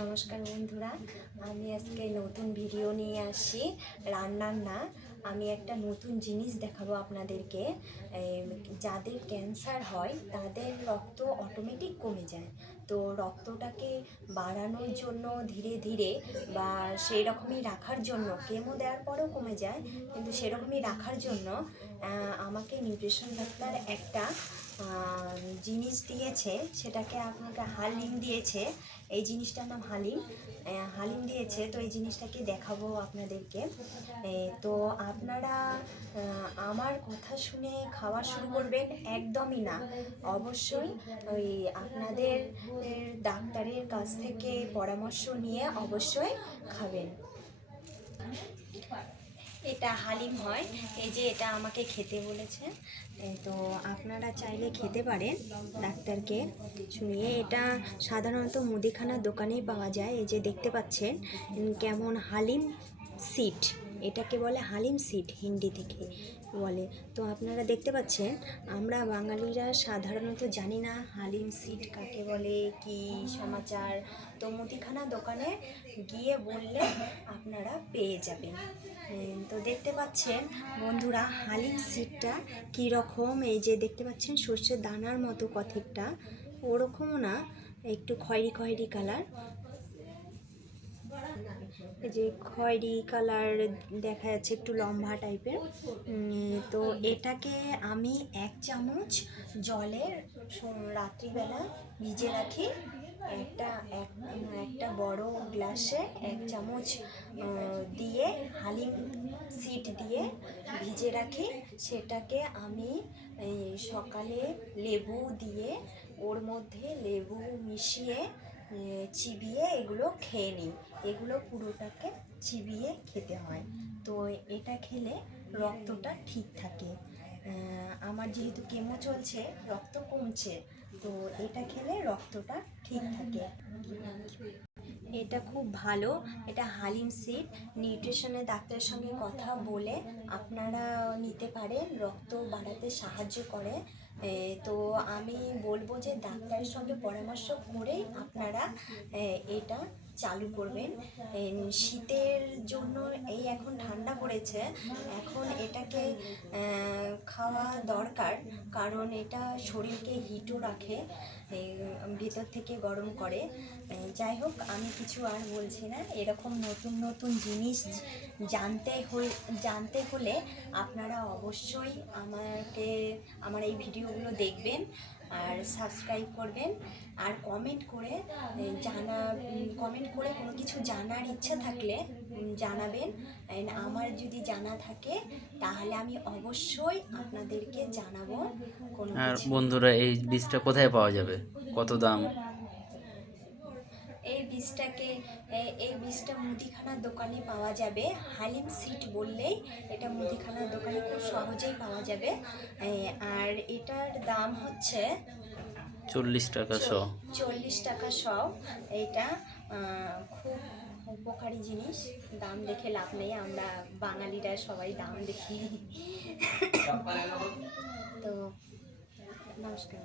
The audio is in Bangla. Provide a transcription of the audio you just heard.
নমস্কার বন্ধুরা, আমি আজকে নতুন ভিডিও নিয়ে আসি। রান্নার না, আমি একটা নতুন জিনিস দেখাবো আপনাদেরকে। যাদের ক্যান্সার হয় তাদের রক্ত অটোমেটিক কমে যায়। তো রক্তটাকে বাড়ানোর জন্য ধীরে ধীরে বা সেই রকমই রাখার জন্য, কেমো দেওয়ার পরেও কমে যায়, কিন্তু সেরকমই রাখার জন্য আমাকে নিউট্রিশন ডাক্তার একটা জিনিস দিয়েছে। সেটাকে আপনাকে হালিম দিয়েছে। এই জিনিসটার নাম হালিম। হালিম দিয়েছে, তো এই জিনিসটাকে দেখাবো আপনাদেরকে। তো আপনারা আমার কথা শুনে খাওয়া শুরু করবেন একদমই না। অবশ্যই ওই আপনাদের ডাক্তারের কাছ থেকে পরামর্শ নিয়ে অবশ্যই খাবেন। এটা হালিম হয়, এই যে এটা আমাকে খেতে বলেছে। তো আপনারা চাইলে খেতে পারেন ডাক্তারকে শুনিয়ে। এটা সাধারণত মুদিখানার দোকানেই পাওয়া যায়। এই যে দেখতে পাচ্ছেন কেমন হালিম সিড, এটাকে বলে হালিম সিড, হিন্দি থেকে বলে। তো আপনারা দেখতে পাচ্ছেন, আমরা বাঙালিরা সাধারণত জানি না হালিম সিড কাকে বলে, কি সমাচার। তো মুদিখানা দোকানে গিয়ে বললে আপনারা পেয়ে যাবেন। তো দেখতে পাচ্ছেন বন্ধুরা হালিম সিডটা কীরকম। এই যে দেখতে পাচ্ছেন সর্ষের দানার মতো কথেকটা, ওরকমও না, একটু খয়েরি খয়েরি কালার। এই যে খয়েরি কালার দেখা যাচ্ছে, একটু লম্বা টাইপের। তো এটাকে আমি 1 চামচ জলে রাত্রিবেলা ভিজে রাখি। একটা বড় গ্লাসে 1 চামচ দিয়ে হালিম সিড দিয়ে ভিজে রাখি। সেটাকে আমি সকালে লেবু দিয়ে, ওর মধ্যে লেবু মিশিয়ে চিবিয়ে এগুলো খেয়ে নিই। এগুলো পুরোটাকে চিবিয়ে খেতে হয়। তো এটা খেলে রক্তটা ঠিক থাকে। আমার যেহেতু কেমো চলছে, রক্ত কমছে, তো এটা খেলে রক্তটা ঠিক থাকে। এটা খুব ভালো। এটা হালিম সিড। নিউট্রিশনের ডাক্তারের সঙ্গে কথা বলে আপনারা নিতে পারেন, রক্ত বাড়াতে সাহায্য করে। তো আমি বলবো যে ডাক্তারের সঙ্গে পরামর্শ করেই আপনারা এটা চালু করবেন। শীতের জন্য, এই এখন ঠান্ডা পড়েছে, এখন এটাকে খাওয়া দরকার, কারণ এটা শরীরকে হিটও রাখে, ভেতর থেকে গরম করে। যাই হোক, আমি কিছু আর বলছি না। এরকম নতুন নতুন জিনিস জানতে হলে আপনারা অবশ্যই আমার এই ভিডিওগুলো দেখবেন আর সাবস্ক্রাইব করবেন। আর কমেন্ট করে কোনো কিছু জানার ইচ্ছা থাকলে জানাবেন। আমার যদি জানা থাকে তাহলে আমি অবশ্যই আপনাদেরকে জানাবো কোনো আর কিছু। বন্ধুরা, এই বীজটা কোথায় পাওয়া যাবে, কত দাম? এই বীজটা মুদিখানার দোকানে পাওয়া যাবে। হালিম সিড বললেই এটা মুদিখানার দোকানে খুব সহজেই পাওয়া যাবে। আর এটার দাম হচ্ছে 40 টাকা শ। 40 টাকা শ। এটা খুব উপকারী জিনিস, দাম দেখে লাভ নেই। আমরা বাঙালিরা সবাই দাম দেখি। তো নমস্কার।